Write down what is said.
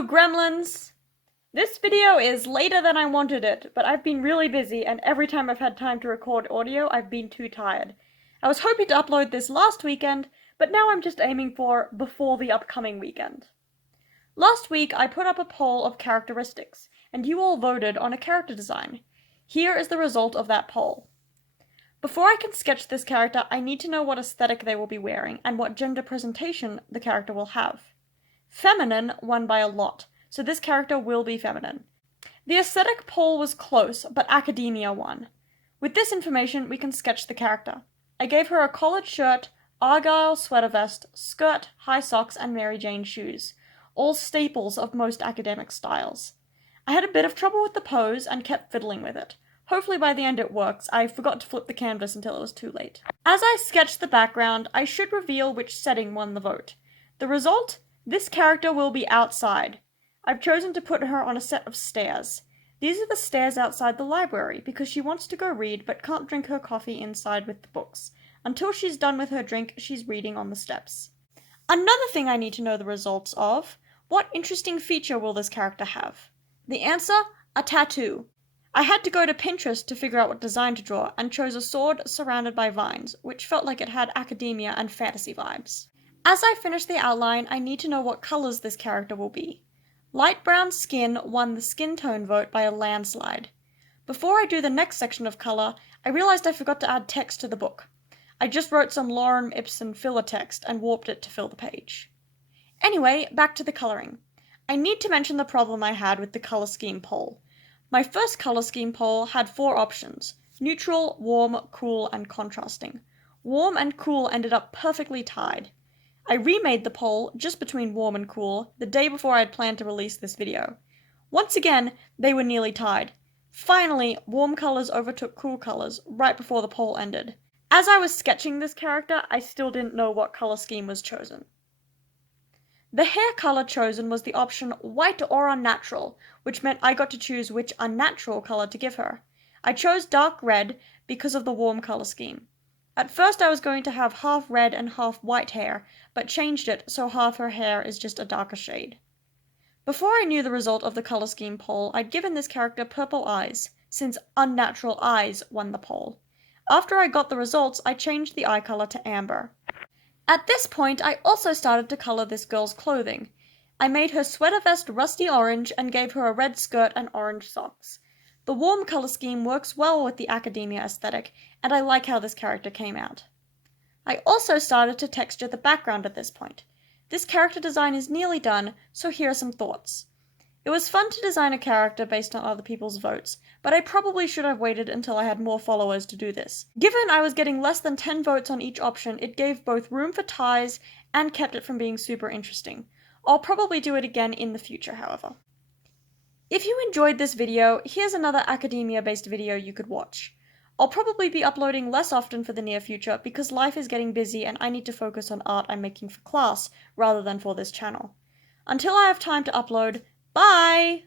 Hello, gremlins! This video is later than I wanted it, but I've been really busy, and every time I've had time to record audio, I've been too tired. I was hoping to upload this last weekend, but now I'm just aiming for before the upcoming weekend. Last week, I put up a poll of characteristics, and you all voted on a character design. Here is the result of that poll. Before I can sketch this character, I need to know what aesthetic they will be wearing, and what gender presentation the character will have. Feminine won by a lot, so this character will be feminine. The aesthetic poll was close, but academia won. With this information, we can sketch the character. I gave her a collared shirt, argyle sweater vest, skirt, high socks, and Mary Jane shoes, all staples of most academic styles. I had a bit of trouble with the pose and kept fiddling with it. Hopefully by the end it works. I forgot to flip the canvas until it was too late. As I sketched the background, I should reveal which setting won the vote. The result? This character will be outside. I've chosen to put her on a set of stairs. These are the stairs outside the library, because she wants to go read but can't drink her coffee inside with the books. Until she's done with her drink, she's reading on the steps. Another thing I need to know the results of: what interesting feature will this character have? The answer? A tattoo. I had to go to Pinterest to figure out what design to draw, and chose a sword surrounded by vines, which felt like it had academia and fantasy vibes. As I finish the outline, I need to know what colors this character will be. Light brown skin won the skin tone vote by a landslide. Before I do the next section of color, I realized I forgot to add text to the book. I just wrote some Lorem Ipsum filler text and warped it to fill the page. Anyway, back to the coloring. I need to mention the problem I had with the color scheme poll. My first color scheme poll had 4 options: neutral, warm, cool, and contrasting. Warm and cool ended up perfectly tied. I remade the poll just between warm and cool the day before I had planned to release this video. Once again, they were nearly tied. Finally, warm colors overtook cool colors right before the poll ended. As I was sketching this character, I still didn't know what color scheme was chosen. The hair color chosen was the option white or unnatural, which meant I got to choose which unnatural color to give her. I chose dark red because of the warm color scheme. At first I was going to have half red and half white hair, but changed it so half her hair is just a darker shade. Before I knew the result of the color scheme poll, I'd given this character purple eyes, since unnatural eyes won the poll. After I got the results, I changed the eye color to amber. At this point, I also started to color this girl's clothing. I made her sweater vest rusty orange and gave her a red skirt and orange socks. The warm color scheme works well with the academia aesthetic, and I like how this character came out. I also started to texture the background at this point. This character design is nearly done, so here are some thoughts. It was fun to design a character based on other people's votes, but I probably should have waited until I had more followers to do this. Given I was getting less than 10 votes on each option, it gave both room for ties and kept it from being super interesting. I'll probably do it again in the future, however. If you enjoyed this video, here's another academia-based video you could watch. I'll probably be uploading less often for the near future because life is getting busy and I need to focus on art I'm making for class rather than for this channel. Until I have time to upload, bye!